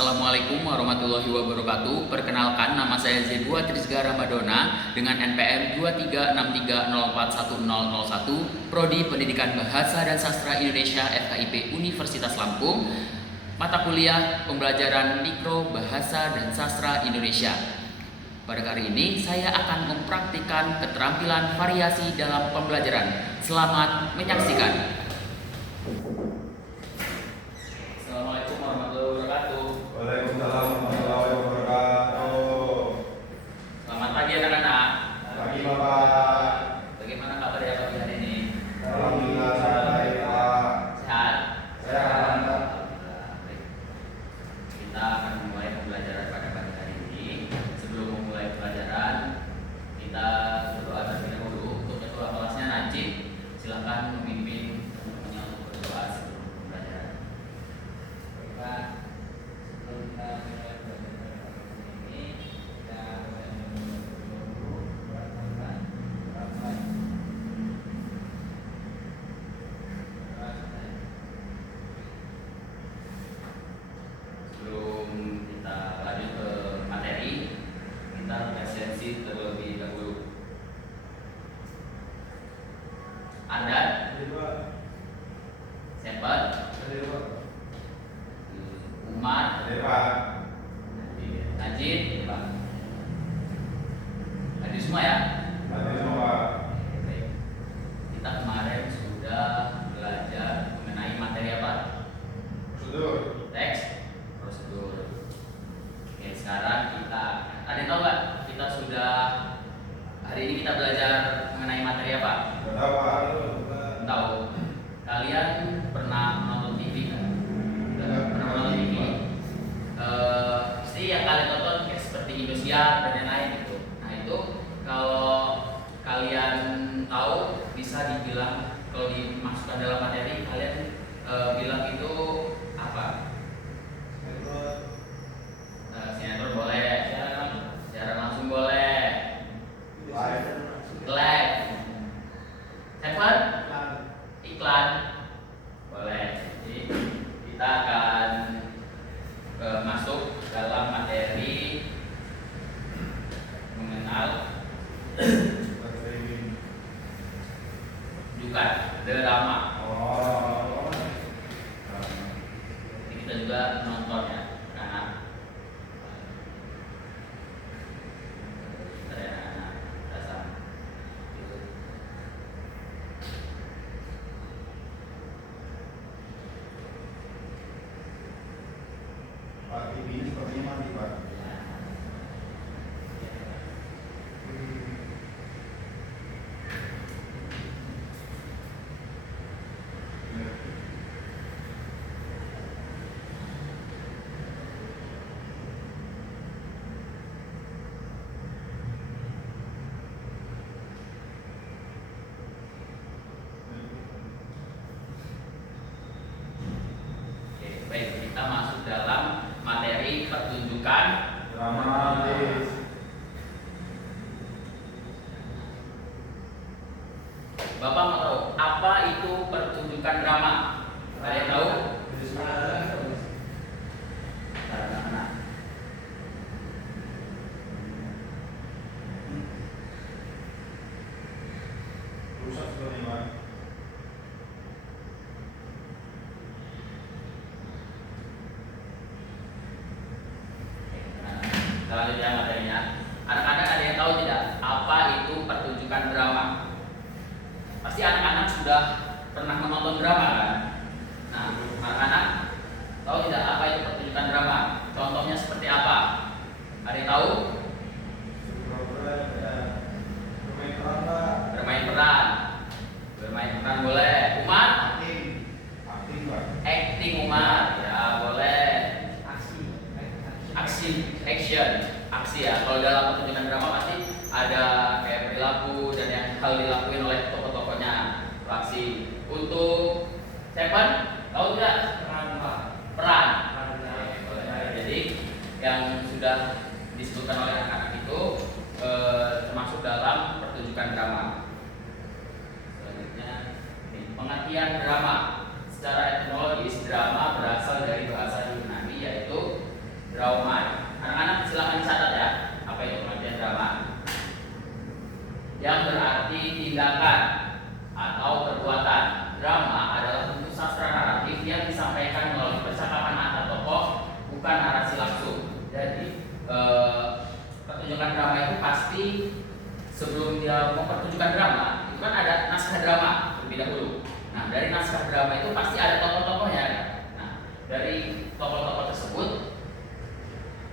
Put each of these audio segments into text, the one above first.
Assalamualaikum warahmatullahi wabarakatuh. Perkenalkan, nama saya Zebua Trisga Ramadona dengan NPM 2363041001, Prodi Pendidikan Bahasa dan Sastra Indonesia FKIP Universitas Lampung, mata kuliah pembelajaran Mikro Bahasa dan Sastra Indonesia. Pada kali ini saya akan mempraktikkan keterampilan variasi dalam pembelajaran. Selamat menyaksikan. Assalamualaikum warahmatullahi wabarakatuh. Waalaikumsalam warahmatullahi wabarakatuh. Selamat pagi anak-anak. Pagi Bapak. Bagaimana kabar ya pagi hari ini? Alhamdulillah sangat baik Pak. Sehat? Sehat. Baik. Kita akan memulai pembelajaran pada pagi hari ini. Sebelum memulai pembelajaran, kita berdoa terlebih dahulu. Untuk ketua kelasnya Najib, silakan memimpin teman-temannya untuk berdoa sebelum pembelajaran. Baik, sebelum kita mulai pembelajaran ini, kita sebelum kita lanjut ke materi, kita presensi terlebih dahulu. Anda siapa? Umar, Najib, Pak. Hadir semua ya? Baik. Kita kemarin sudah belajar mengenai materi apa? Teks, prosedur. Oke, sekarang ada yang tahu nggak? Kita sudah hari ini kita belajar mengenai materi apa? Tahu? Kalian pernah nonton TV kan? Pernah nonton TV? Pasti yang kalian tonton kayak seperti Indosiar dan lain-lain gitu. Nah itu kalau kalian tahu bisa dibilang, kalau dimasukkan dalam materi kalian bilang itu apa? Sinetron boleh, siaran langsung boleh, live, segmen, iklan boleh. Jadi kita akan masuk dalam materi mengenal juga drama. Jadi kita juga nonton ya, karena Pak, ini sepertinya mati Pak. Oke, baik, kita masuk dalam materi pertunjukan Dramatis. Bapak mau tahu apa itu pertunjukan drama? Ada yang tahu? Anak-anak. Rusak seperti Pak. Kita lanjutkan materinya. Anak-anak ada yang tahu tidak apa itu pertunjukan drama? Pasti anak-anak sudah pernah menonton drama kan? Nah, anak-anak tahu tidak apa itu pertunjukan drama? Contohnya seperti apa? Ada yang tahu? Bermain peran Pak. Bermain peran. Bermain peran boleh. Umar? Akting Pak. Acting Umar. Ya boleh. Aksi, action, aksi ya. Kalau dalam pertunjukan drama pasti ada kayak perilaku dan yang hal dilakuin oleh tokoh-tokohnya, aksi. Untuk Stephen, tahu tidak? Peran. Oke, boleh. Jadi yang sudah disebutkan oleh anak-anak itu termasuk dalam pertunjukan drama. Selanjutnya, pengertian drama. Secara etimologis, drama berasal dari bahasa Yunani yaitu drama. Anak-anak silakan dicatat ya, apa itu pengertian drama. Yang berarti tindakan atau perbuatan. Drama adalah bentuk sastra naratif yang disampaikan melalui percakapan antar tokoh, bukan narasi langsung. Jadi pertunjukan drama itu pasti sebelum dia mempertunjukkan drama itu kan ada naskah drama terlebih dahulu. Nah, dari naskah drama itu pasti ada tokoh-tokohnya. Nah, dari tokoh-tokoh tersebut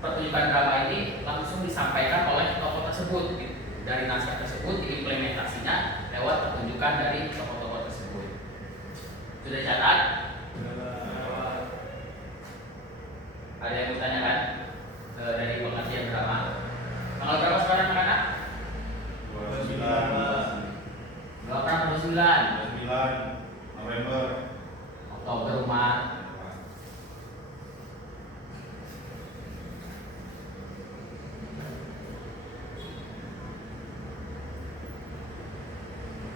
pertunjukan drama ini langsung disampaikan oleh tokoh tersebut. Dari naskah tersebut diimplementasinya lewat pertunjukan dari tokoh-tokoh tersebut. Sudah dicatat? Ada yang mau tanyakan dari pengertian drama? Tanggal berapa sekarang anak-anak? 29 November Oktober rumah.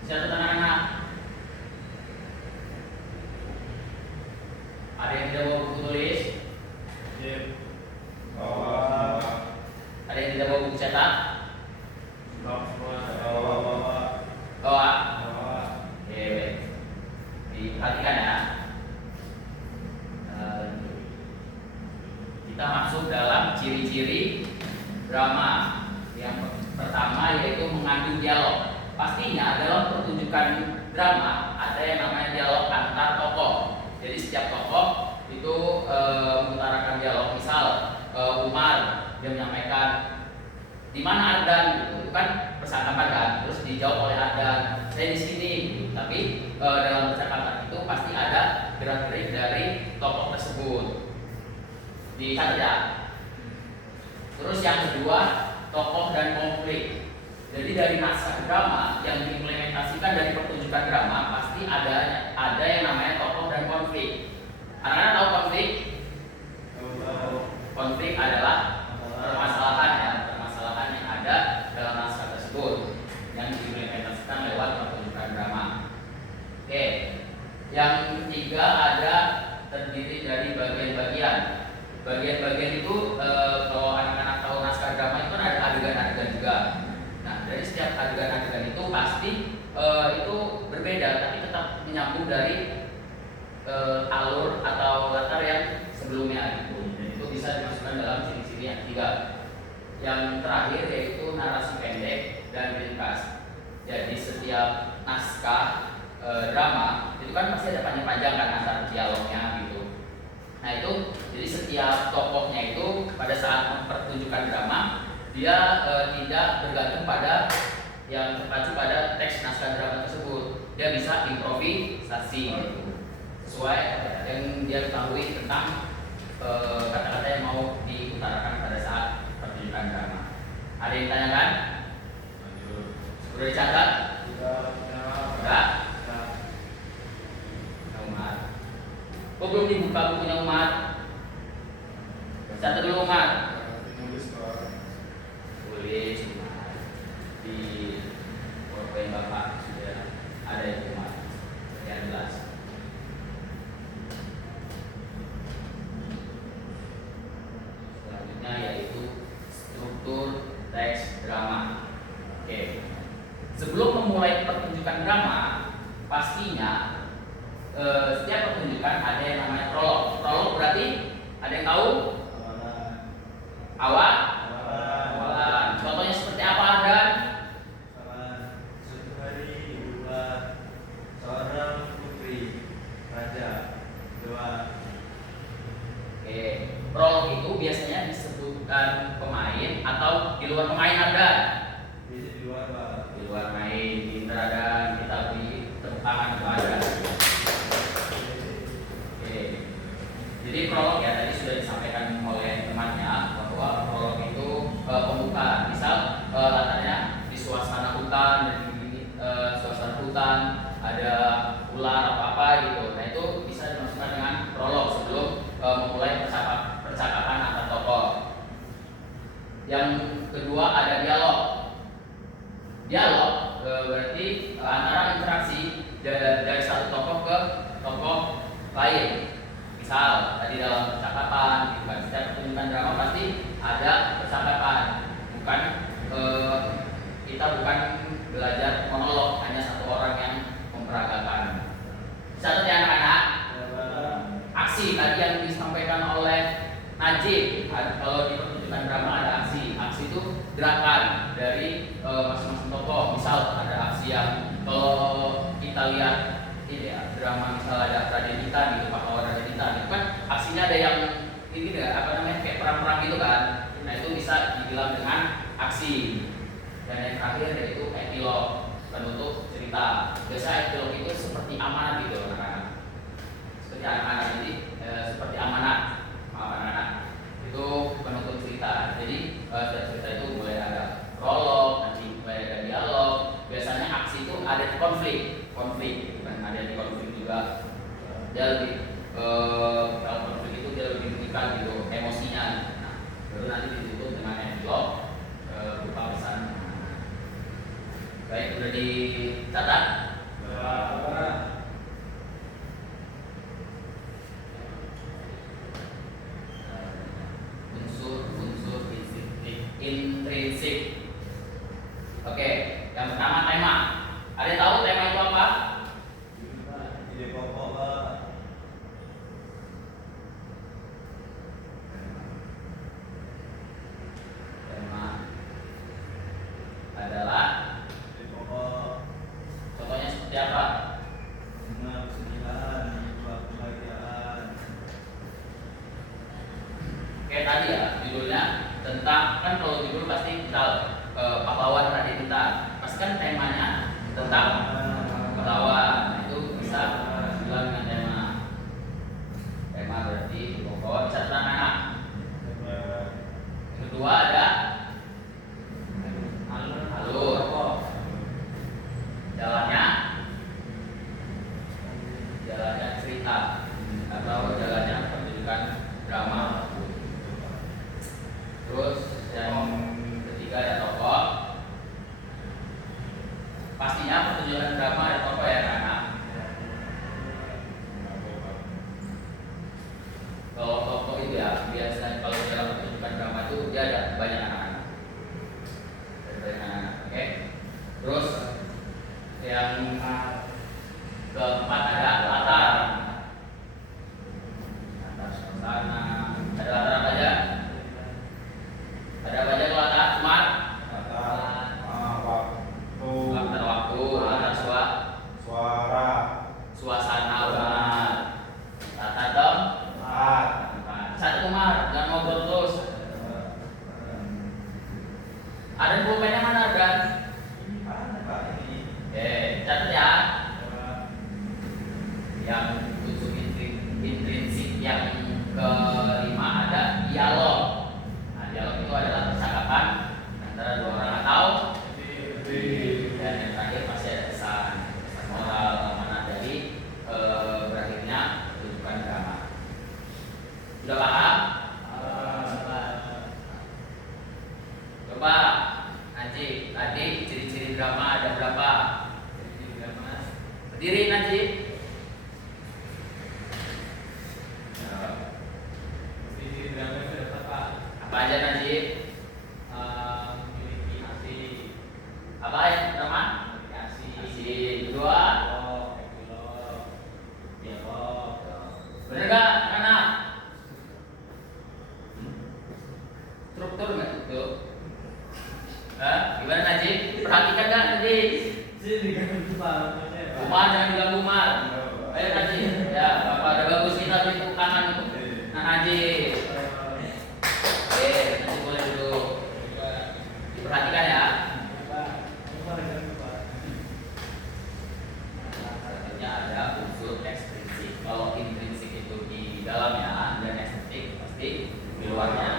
Siapa anak-anak? Ada yang tidak bawa buku tulis? Ada yang tidak bawa buku cetak? Bawa? Oke, baik. Diperhatikan ya. Kita masuk dalam ciri-ciri drama. Yang pertama yaitu mengandung dialog. Pastinya dalam pertunjukan drama ada yang namanya dialog antar tokoh. Jadi setiap tokoh itu mengutarakan dialog. Misal Umar dia menyampaikan di mana Ardan gitu. Itu kan percakapan kan. Terus dijawab oleh Ardan, saya di sini. Gitu. Tapi dalam percakapan itu pasti ada gerak-gerik dari tokoh tersebut. Dicatat ya. Terus yang kedua tokoh dan konflik. Jadi dari naskah drama yang diimplementasikan dari pertunjukan drama pasti ada yang namanya tokoh dan konflik. Anak-anak tahu konflik? Konflik adalah permasalahan yang ada dalam naskah tersebut yang diimplementasikan lewat pertunjukan drama. Oke. Yang ketiga ada terdiri dari bagian-bagian. Bagian-bagian itu kalau anak-anak tahu naskah drama itu kan ada adegan-adegan juga. Nah, dari setiap adegan-adegan itu pasti itu berbeda, tapi tetap menyambung dari alur atau latar yang sebelumnya gitu. Dan itu bisa dimasukkan dalam ciri-ciri yang ketiga. Yang terakhir yaitu narasi pendek dan ringkas. Jadi setiap naskah drama itu kan pasti ada panjang-panjang kan antar dialognya gitu. Nah itu jadi setiap tokohnya itu pada saat mempertunjukkan drama dia tidak bergantung pada yang terpacu pada teks naskah drama tersebut. Dia bisa improvisasi gitu. Sesuai yang dia ketahui tentang kata-kata yang mau diutarakan pada saat pertunjukan drama. Ada yang tanyakan? Sudah dicatat? Sudah? Umar. Kok belum dibuka bukunya Umar? Catat dulu Umar. Tulis Umar. Di poin Bapak sudah ada yang Umar. Yang jelas. Selanjutnya yaitu struktur teks drama. Oke. Sebelum memulai pertunjukan drama, pastinya setiap pertunjukan ada yang namanya prolog. Prolog berarti ada yang tahu? Awal? Awalan. Contohnya seperti apa Dan? Suatu hari dibuka seorang putri raja. Dua. Oke. Prolog itu biasanya disebutkan pemain atau di luar pemain ada? Di luar Pak. Di luar main, pinter ada, kita beri tepuk tangan kepada. Jadi prolog ya tadi sudah disampaikan oleh temannya bahwa prolog itu pembuka. Misal latarnya di suasana hutan dan di suasana hutan ada ular apa gitu. Nah itu bisa dimasukkan dengan prolog sebelum memulai percakapan antar tokoh. Yang kedua ada dialog. Dialog berarti antara interaksi dari satu tokoh ke tokoh lain. Misal tadi dalam percakapan, gitu kan, setiap pertunjukan drama ada percakapan, bukan kita bukan belajar monolog hanya satu orang yang memperagakan. Catat ya anak-anak, aksi tadi yang disampaikan oleh Najib, kalau di pertunjukan drama ada aksi. Aksi itu gerakan dari masing-masing tokoh. Misal ada aksi yang kalau kita lihat ini ya, drama misal ada Pradenita gitu, pahlawan Pradenita itu kan aksinya ada yang ini ya, apa namanya, kayak perang-perang gitu kan. Nah itu bisa dibilang dengan aksi. Dan yang terakhir yaitu epilog, penutup cerita. Biasa epilog itu seperti amanat gitu anak-anak. Seperti anak-anak jadi seperti amanat, maaf anak-anak. Itu penutup cerita. Jadi cerita itu mulai ada prolog, nanti mulai ada dialog. Biasanya aksi itu ada konflik, bukan ada di konflik juga. Dia lebih kalau konflik itu dia lebih mengikat gitu emosinya. Nah, baru nanti ditutup dengan epilog berupa pesan. Baik, sudah dicatat? Unsur intrinsik. Oke, yang pertama tema. Ada yang tahu tema itu apa? Ide pokok, Pak. Tema adalah Ide pokok. contohnya seperti apa? Bunga kesedihan, jiwa kebahagiaan. Kayak tadi ya, judulnya tentang, kan kalau judul pasti misal pahlawan Pradenita, pasti kan temanya tentang pahlawan. Nah, itu bisa dibilang dengan tema. Tema berarti pokok bisa tentang anak. Yang kedua ada alur. Jalannya cerita atau jalannya pertunjukan drama. Terus yang ketiga ada tokoh. Pastinya pertunjukan drama ada tokoh ya anak. Kalau tokoh itu ya biasanya kalau dalam pertunjukan drama itu dia ada banyak anak-anak. Oke. Terus yang keempat ada latar. Latar suasana. Ada latar apa aja? Ada apa aja kalau latar? Smart. Latar waktu, latar suara, suasana benar. Latar tempat. Satu Umar, jangan ngobrol terus. Ada pulpennya mana Dan? Catat ya. Yang unsur intrinsik yang kelima ada dialog. Nah, dialog itu adalah percakapan antara dua orang atau dan yang terakhir pasti ada pesan moral amanah dari berakhirnya pertunjukan drama. Sudah paham? Coba Najib, tadi ciri-ciri drama ada berapa? Ciri-ciri drama. Berdiri Najib. Ciri drama itu ada apa? Apa aja Najib? Memiliki aksi, Apa ya drama? aksi, Isi kedua. epilog, dialog. Bener gak anak? Struktur nggak itu? Gimana Najib? Perhatikan gak Najib? Sini kan lupa. Umar jangan diganggu Umar. Ayo Najib. Ya, Bapak ada bagus kita di tepuk tangan itu. Nah Najib. Najib boleh duduk. Diperhatikan ya. Selanjutnya ada unsur ekstrinsik. Kalau intrinsik itu di dalamnya dan ekstrinsik pasti di luarnya.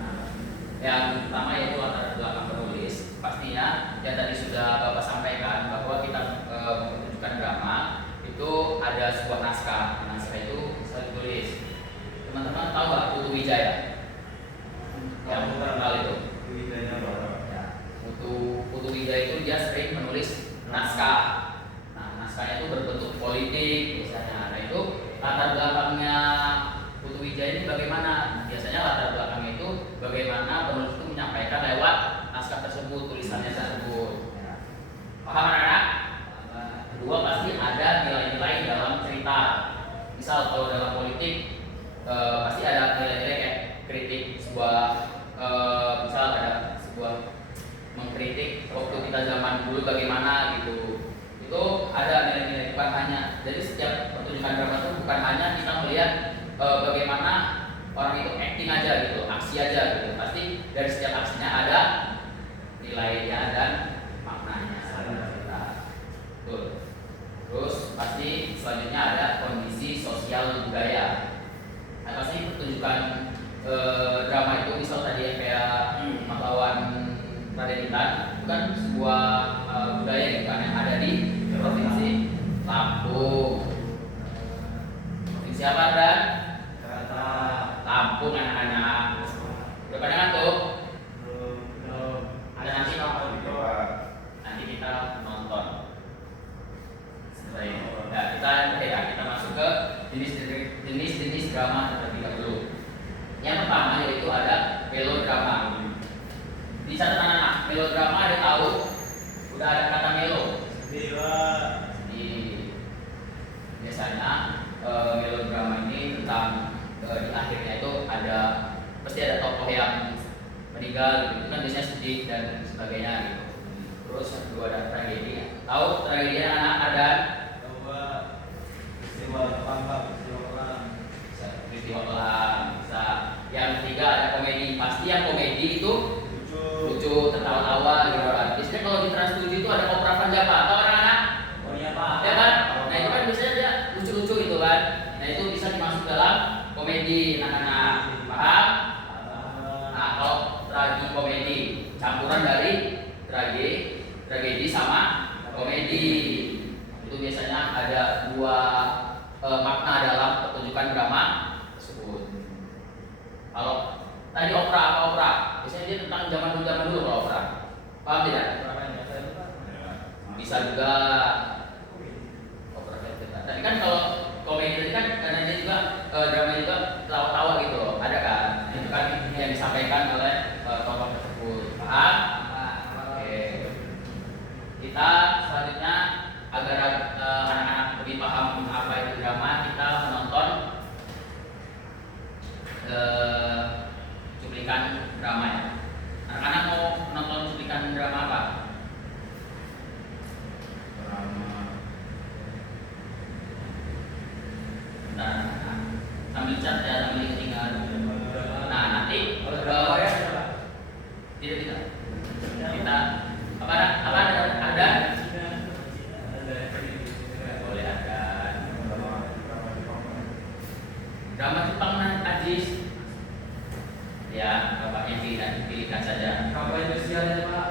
Nah, yang pertama yaitu latar belakang penulis. Pastinya yang tadi sudah Bapak sampaikan bahwa kita mempertunjukkan drama itu ada sebuah naskah. Naskah itu bisa ditulis. Teman-teman tahu nggak Putu Wijaya? Yang terkenal itu. Ya, Putu Wijaya itu dia sering menulis naskah. Nah, naskahnya itu berbentuk politik biasanya. Nah, itu latar belakangnya Putu Wijaya ini bagaimana? Biasanya latar belakangnya itu bagaimana aja gitu, aksi aja gitu. Pasti dari setiap aksinya ada nilainya dan maknanya. Betul. Terus pasti selanjutnya ada kondisi sosial budaya. Apa sih pertunjukan drama itu? Misal tadi kayak pahlawan Raden Intan itu kan sebuah budaya gitu kan yang ada di provinsi Lampung. Provinsi apa dan? Kata. Lampung anak-anak. Udah pada ngantuk? Belum. Ada nanti Pak. nanti kita nonton. Baik. Nah, kita masuk ke jenis drama terlebih dahulu. Yang pertama yaitu ada melodrama. Di catatan anak, melodrama ada tahu? Udah ada kata melo. Dewa. Di biasanya melodrama ini tentang di akhirnya itu ada pasti ada tokoh yang meninggal gitu. Itu kan biasanya sedih dan sebagainya gitu. Terus yang kedua ada tragedi. Tahu tragedi anak ada? Coba. Peristiwa terlambat. Peristiwa perang. Peristiwa kelam bisa. Yang ketiga ada komedi. Pasti yang komedi itu lucu, tertawa-tawa gitu kan. Biasanya kalau di Trans 7 itu ada Opera Van Java. Tahu anak-anak? Oh iya Pak. Ya kan? Nah itu kan biasanya dia lucu-lucu gitu kan. Nah itu bisa dimasuk dalam komedi anak-anak. Paham? Nah kalau tragikomedi campuran dari tragedi sama komedi. Itu biasanya ada dua makna dalam pertunjukan drama tersebut. Kalau tadi opera apa opera? Biasanya dia tentang zaman dulu kalau opera. Paham tidak? Bisa juga opera kita. Tadi kan kalau komedi tadi kan karena dia juga drama juga tawa-tawa gitu loh. Ada kan? Itu kan yang disampaikan oleh tokoh tersebut. Paham? Oke. Kita selanjutnya agar anak-anak lebih paham apa itu drama, kita menonton cuplikan drama ya. Anak-anak mau menonton cuplikan drama apa? Nah, sambil chat ya, sambil ingat. Nah, nanti tidak. Kita apa ada? Boleh ada. Drama Jepang Ajis. Ya, bapaknya pilihkan saja. Apa inisialnya Pak?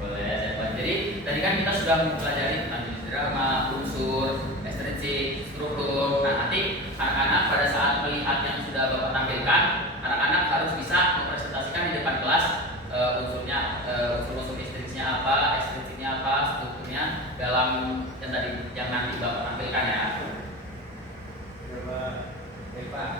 Boleh saya buat. Jadi tadi kan kita sudah mempelajari tentang jenis drama, unsur, estetik, struktur. Nah nanti anak-anak pada saat melihat yang sudah bapak tampilkan, anak-anak harus bisa mempresentasikan di depan kelas unsurnya, unsur-unsur estetiknya apa, strukturnya dalam yang tadi yang nanti bapak tampilkan ya. Coba. Pak.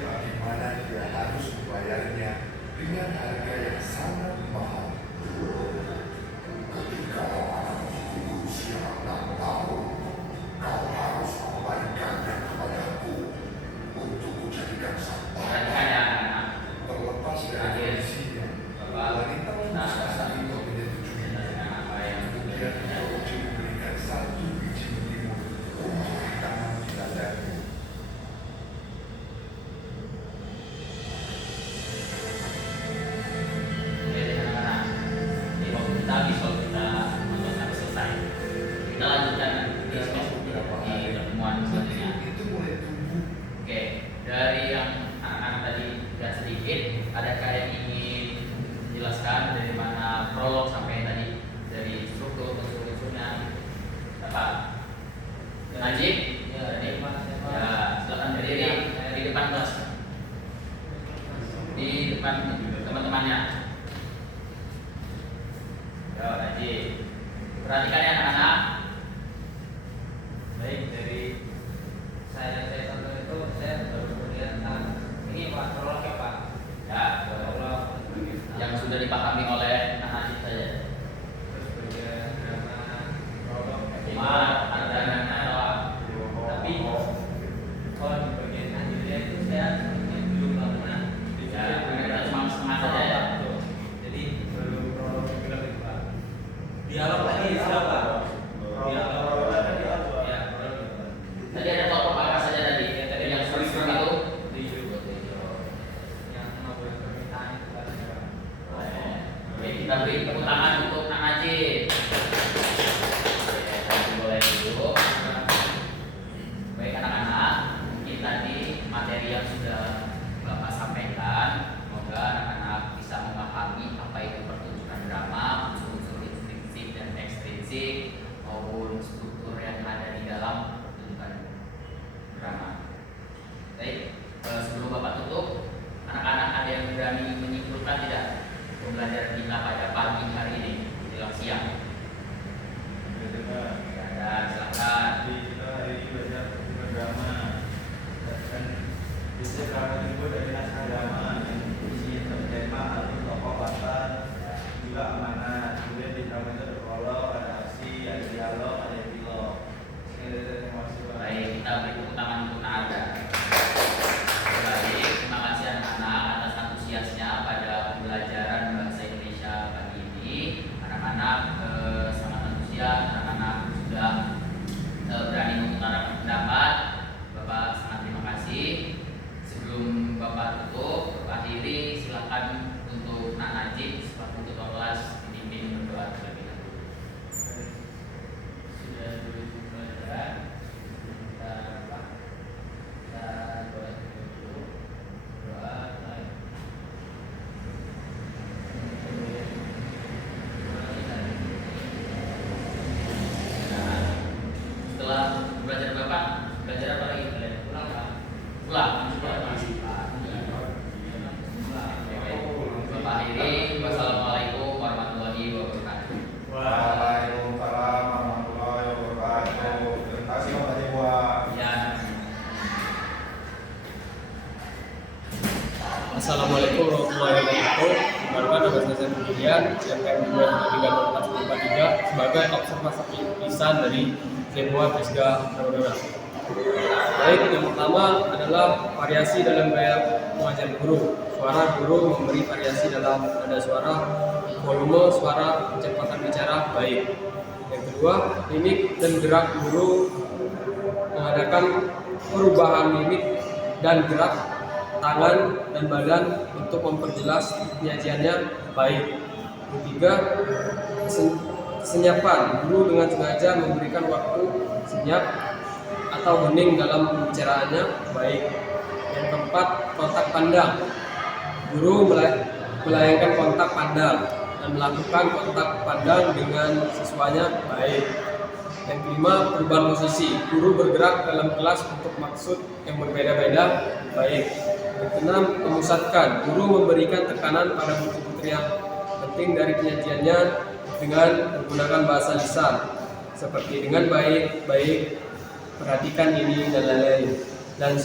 Bagaimana dia harus membayarnya dengan harga yang menjelaskan dari mana prolog sampai tadi, dari struktur ke unsur-unsurnya. Dapat? Najib? Ya, Tadi? Mas. Ya, silakan berdiri di depan kelas. Di depan teman-temannya. Ya, Najib. Perhatikan ya anak-anak. Baik, dari saya tonton itu saya baru melihat ini Pak prolog ya Pak. Ya, Prolog yang sudah dipahami oleh anak Najib saja. terus bagian drama prolog Cuma ada nama tapi kalau di bagian akhirnya itu saya sebenarnya belum pernah ya, kita cuma setengah saja ya. jadi baru prolog film itu Pak. Dialog tadi siapa? Dialog ya prolog. Tadi ada kelompok apa saja tadi? Ya, tadi Yang yang sulit itu. di YouTube yang ngobrol permintaan itu kan ada. Oke, kita beri tepuk tangan untuk Nak Najib. Oke, tadi boleh dulu. Baik anak-anak, mungkin tadi materi yang sudah Bapak sampaikan, semoga anak-anak bisa memahami apa itu pertunjukan drama, unsur-unsur intrinsik dan ekstrinsik, maupun struktur yang ada di dalam pertunjukan drama. Baik, sebelum Bapak tutup, anak-anak ada yang berani menyimpulkan tidak pembelajaran kita pada pagi hari ini menjelang siang? Ada, silakan. Kita hari ini belajar tentang drama dan bisa drama itu dari naskah drama yang isinya tema atau tokoh latar juga amanat. Kemudian di drama itu ada prolog, ada aksi, ada dialog, ada epilog. Terima kasih Pak. Baik, kita beri tepuk tangan untuk Nada. Baik, terima kasih anak-anak atas antusiasnya pada pembelajaran bahasa Indonesia pagi ini. Anak-anak sangat antusias, anak-anak sudah berani mengutarakan pendapat. Bapak sangat terima kasih. Sebelum Bapak tutup, Bapak akhiri, silakan untuk Nak Najib selaku ketua kelas dipimpin berdoa terlebih dahulu. Sudah dulu pembelajaran kita boleh dulu doa baik. Nah, setelah belajar Bapak, belajar apa lagi? Pulang Pak. Pulang. Bapak akhiri, wassalamualaikum warahmatullahi wabarakatuh. Waalaikumsalam warahmatullahi wabarakatuh. Terima kasih Pak Dewa. Ya, Assalamualaikum warahmatullahi wabarakatuh. Perkenalkan nama saya Zainul Julian, CPM 2343 sebagai observasi lisan dari Sebuah Fisga Narodona. Baik, yang pertama adalah variasi dalam gaya mengajar guru. Suara guru memberi variasi dalam nada suara, volume suara, kecepatan bicara baik. Yang kedua, mimik dan gerak guru mengadakan perubahan mimik dan gerak tangan dan badan untuk memperjelas penyajiannya baik. Ketiga, kesenyapan guru dengan sengaja memberikan waktu senyap atau hening dalam pembicaraannya baik. Yang keempat, kontak pandang. Guru melayangkan kontak pandang dan melakukan kontak pandang dengan siswanya baik. Yang kelima, perubahan posisi. Guru bergerak dalam kelas untuk maksud yang berbeda-beda baik. Yang keenam, memusatkan. Guru memberikan tekanan pada butir-butir yang penting dari penyajiannya dengan menggunakan bahasa lisan seperti dengan baik, perhatikan ini dan lain-lain. Dan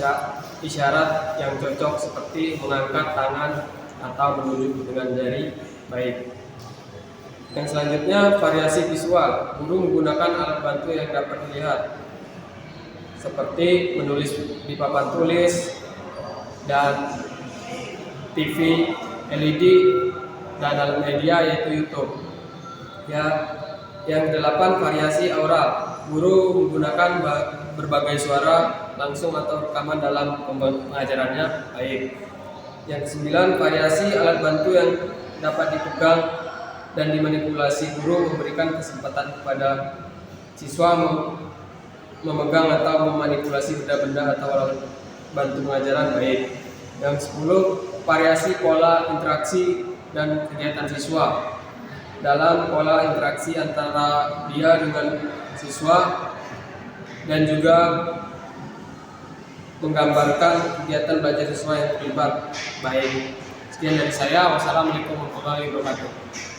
isyarat yang cocok seperti mengangkat tangan atau menunjuk dengan jari baik. Yang selanjutnya, variasi visual. Guru menggunakan alat bantu yang dapat dilihat seperti menulis di papan tulis dan TV, LED, dan dalam media yaitu YouTube. Ya, yang kedelapan, variasi aural. Guru menggunakan berbagai suara langsung atau rekaman dalam pengajarannya baik. Yang kesembilan, variasi alat bantu yang dapat dipegang dan dimanipulasi. Guru memberikan kesempatan kepada siswa memegang atau memanipulasi benda-benda atau alat bantu pengajaran baik. Yang 10, variasi pola interaksi dan kegiatan siswa dalam pola interaksi antara dia dengan siswa dan juga menggambarkan kegiatan belajar siswa yang terlibat baik. Sekian dari saya. Wassalamualaikum warahmatullahi wabarakatuh.